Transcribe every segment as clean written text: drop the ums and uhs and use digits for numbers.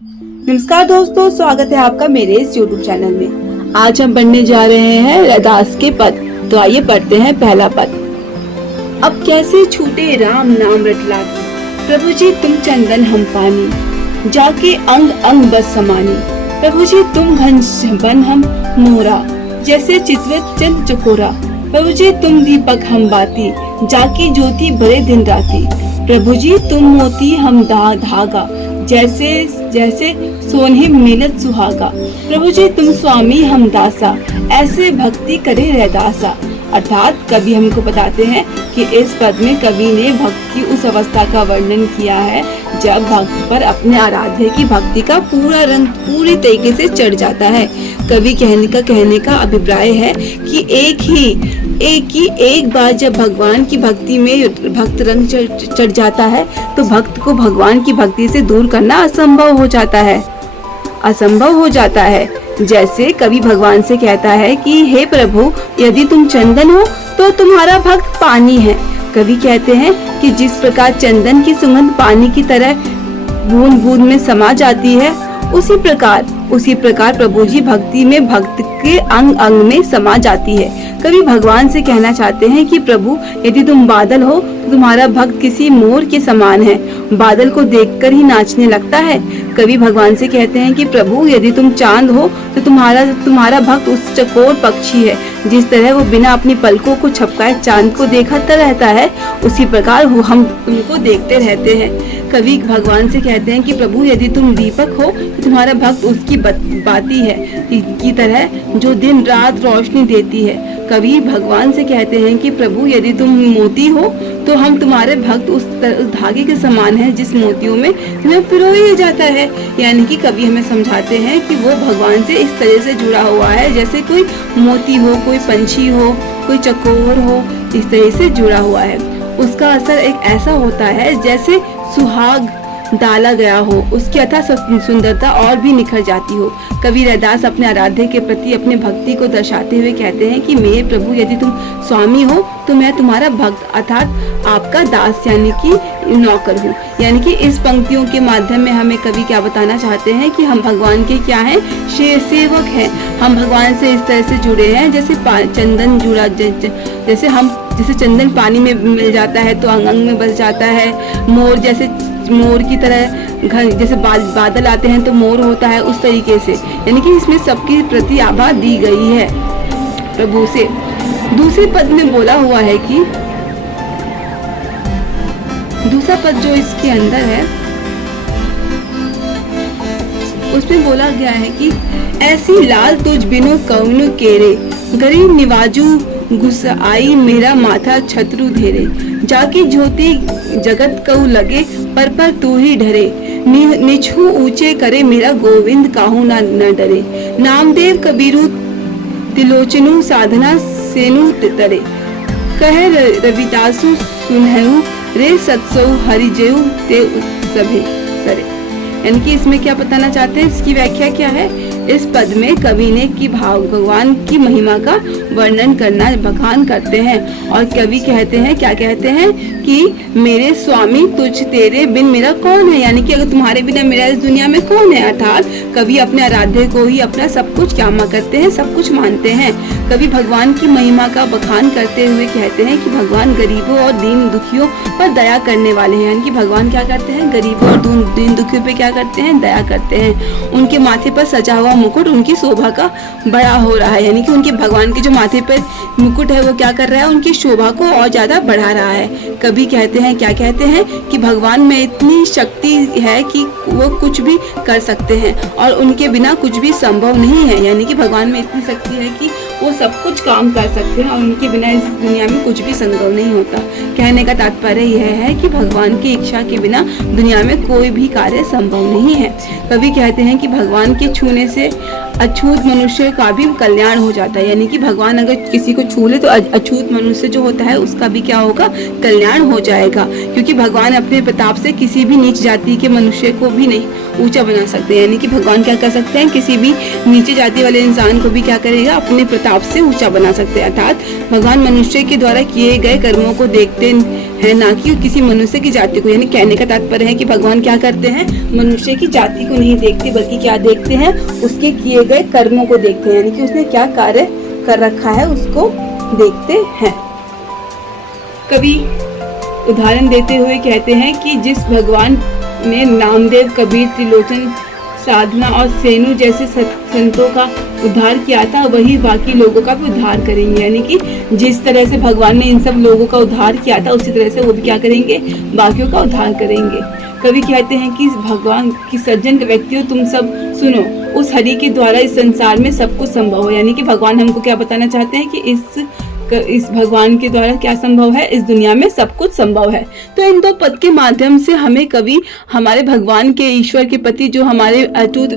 नमस्कार दोस्तों, स्वागत है आपका मेरे इस YouTube चैनल में। आज हम पढ़ने जा रहे हैं रैदास के पद। तो आइए पढ़ते हैं पहला पद। अब कैसे छूटे राम नाम रटलागी, प्रभु जी तुम चंदन हम पानी, जाके अंग अंग बस समानी। प्रभु जी तुम घन बन हम मोरा, जैसे चितवत चंद चकोरा। प्रभु जी तुम दीपक हम बाती, जाकी ज्योति बड़े दिन राती। प्रभु जी तुम मोती हम धागा, जैसे जैसे सोने मिलत सुहागा। प्रभु जी तुम स्वामी हम दासा, ऐसे भक्ति करे रैदासा। अर्थात कवि हमको बताते हैं कि इस पद में कवि ने भक्ति की उस अवस्था का वर्णन किया है जब भक्त पर अपने आराध्य की भक्ति का पूरा रंग पूरी तरीके से चढ़ जाता है। कवि कहने का अभिप्राय है कि एक बार जब भगवान की भक्ति में भक्त रंग चढ़ जाता है तो भक्त को भगवान की भक्ति से दूर करना असंभव हो जाता है। जैसे कवि भगवान से कहता है कि हे प्रभु, यदि तुम चंदन हो तो तुम्हारा भक्त पानी है। कवि कहते हैं कि जिस प्रकार चंदन की सुगंध पानी की तरह बूंद बूंद में समा जाती है, उसी प्रकार प्रभु जी भक्ति में भक्त के अंग अंग में समा जाती है। कवि भगवान से कहना चाहते हैं कि प्रभु, यदि तुम बादल हो तो तुम्हारा भक्त किसी मोर के समान है, बादल को देखकर ही नाचने लगता है। कवि भगवान से कहते हैं कि प्रभु, यदि तुम चांद हो तो तुम्हारा भक्त उस चकोर पक्षी है, जिस तरह वो बिना अपनी पलकों को झपकाए चांद को देखता रहता है, उसी प्रकार वो हम तुमको देखते रहते हैं। कवि भगवान से कहते हैं कि प्रभु, यदि तुम दीपक हो तो तुम्हारा भक्त उसकी बाती है की तरह, जो दिन रात रोशनी देती है। कवि भगवान से कहते हैं कि प्रभु, यदि तुम मोती हो तो हम तुम्हारे भक्त उस धागे के समान है जिस मोतियों में तुम्हें पिरोया जाता है। यानी कि कवि हमें समझाते हैं कि वो भगवान से इस तरह से जुड़ा हुआ है जैसे कोई मोती हो, कोई पंछी हो, कोई चकोर हो, इस तरह से जुड़ा हुआ है। उसका असर एक ऐसा होता है जैसे सुहाग डाला गया हो, उसकी अथा सुंदरता और भी निखर जाती हो। कवि रैदास अपने आराध्य के प्रति अपने भक्ति को दर्शाते हुए कहते हैं कि मेरे प्रभु, यदि तुम स्वामी हो तो मैं तुम्हारा भक्त अर्थात आपका दास यानी कि नौकर हूँ। यानी कि इस पंक्तियों के माध्यम में हमें कवि क्या बताना चाहते हैं कि हम भगवान के क्या हैं, सेवक हैं। हम भगवान से इस तरह से जुड़े हैं जैसे चंदन जुड़ा, जैसे चंदन पानी में मिल जाता है तो अंग अंग में बस जाता है। मोर की तरह जैसे बादल आते हैं तो मोर होता है, उस तरीके से। यानी कि इसमें सबके प्रति आभा दी गई है प्रभु से। दूसरे पद में बोला हुआ है कि दूसरा पद जो इसके अंदर है उसमें बोला गया है कि ऐसी लाल तुझ बिनु कौनो केरे, गरीब निवाजू घुस आई मेरा माथा छत्रु धेरे। जाकी ज्योति जगत कऊ लगे, पर तू ही डरे। निछू ऊंचे करे मेरा गोविंद, काहू न डरे। नामदेव कबीरू तिलोचनु, साधना सेनु तरे। कहे रविदासु सुनहु, रे सत्सौ हरिजयु ते सभे सरे। यानी कि इसमें क्या बताना चाहते हैं, इसकी व्याख्या क्या है। इस पद में कवि ने कि भगवान की महिमा का वर्णन करना बखान करते हैं और कवि कहते हैं, क्या कहते हैं कि मेरे स्वामी तुझ तेरे बिन मेरा कौन है। यानी कि अगर तुम्हारे बिना मेरा इस दुनिया में कौन है। अर्थात कवि अपने आराध्य को ही अपना सब कुछ क्या करते हैं, सब कुछ मानते हैं। कवि भगवान की महिमा का बखान करते हुए कहते हैं कि भगवान गरीबों और दीन दुखियों पर दया करने वाले हैं। यानी कि भगवान क्या करते हैं, गरीबों और दीन दुखियों पे क्या करते हैं, दया करते हैं। उनके माथे पर सजा हुआ मुकुट उनकी शोभा का बड़ा हो रहा है। यानी कि उनके भगवान के जो माथे पर मुकुट है वो क्या कर रहा है, उनकी शोभा को और ज्यादा बढ़ा रहा है। कवि कहते हैं, क्या कहते हैं कि भगवान में इतनी शक्ति है कि वो कुछ भी कर सकते हैं और उनके बिना कुछ भी संभव नहीं है। यानी कि भगवान में इतनी शक्ति है कि वो सब कुछ काम कर सकते हैं और उनके बिना इस दुनिया में कुछ भी संभव नहीं होता। कहने का तात्पर्य यह है कि भगवान की इच्छा के बिना दुनिया में कोई भी कार्य संभव नहीं है। कवि कहते हैं कि भगवान के छूने से अछूत मनुष्य का भी कल्याण हो जाता है। यानी कि भगवान अगर किसी को छू ले तो अछूत मनुष्य जो होता है उसका भी क्या होगा, कल्याण हो जाएगा। क्योंकि भगवान अपने प्रताप से किसी भी नीच जाति के मनुष्य को भी नहीं ऊंचा बना सकते। यानी कि भगवान क्या कर सकते हैं, किसी भी नीचे जाति वाले इंसान को भी क्या करेगा, अपने प्रताप से ऊंचा बना सकते हैं। अर्थात भगवान मनुष्य के द्वारा किए गए कर्मों को देखते हैं, ना कि किसी मनुष्य की जाति को। यानी कहने का तात्पर्य है कि भगवान क्या करते हैं, मनुष्य की जाति को नहीं देखते, बल्कि क्या देखते हैं, उसके किए गए कर्मों को देखते हैं। यानी कि उसने क्या कार्य कर रखा है उसको देखते हैं। कवि उदाहरण देते हुए कहते हैं कि जिस भगवान ने नामदेव, कबीर, त्रिलोचन, साधना और सेनु जैसे संतों का उद्धार किया था, वही बाकी लोगों का भी उद्धार करेंगे। यानी कि जिस तरह से भगवान ने इन सब लोगों का उद्धार किया था, उसी तरह से वो भी क्या करेंगे, बाकियों का उद्धार करेंगे। कवि कहते हैं कि भगवान की सज्जन व्यक्तियों, तुम सब सुनो, उस हरि के द्वारा इस संसार में सब कुछ संभव है। यानी कि भगवान हमको क्या बताना चाहते हैं कि इस भगवान के द्वारा क्या संभव है, इस दुनिया में सब कुछ संभव है। तो इन दो पद के माध्यम से हमें कवि हमारे भगवान के, ईश्वर के प्रति जो हमारे अटूट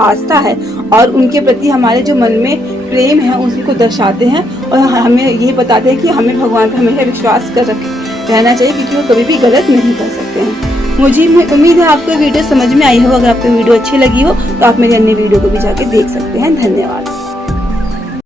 आस्था है और उनके प्रति हमारे जो मन में प्रेम है उसको दर्शाते हैं, और हमें ये बताते हैं कि हमें भगवान पर हमेशा विश्वास कर रहना चाहिए, क्योंकि वो कभी भी गलत नहीं कर सकते हैं। मुझे उम्मीद है आपको वीडियो समझ में आई हो। अगर आपको वीडियो अच्छी लगी हो तो आप मेरे अन्य वीडियो को भी जाके देख सकते हैं। धन्यवाद।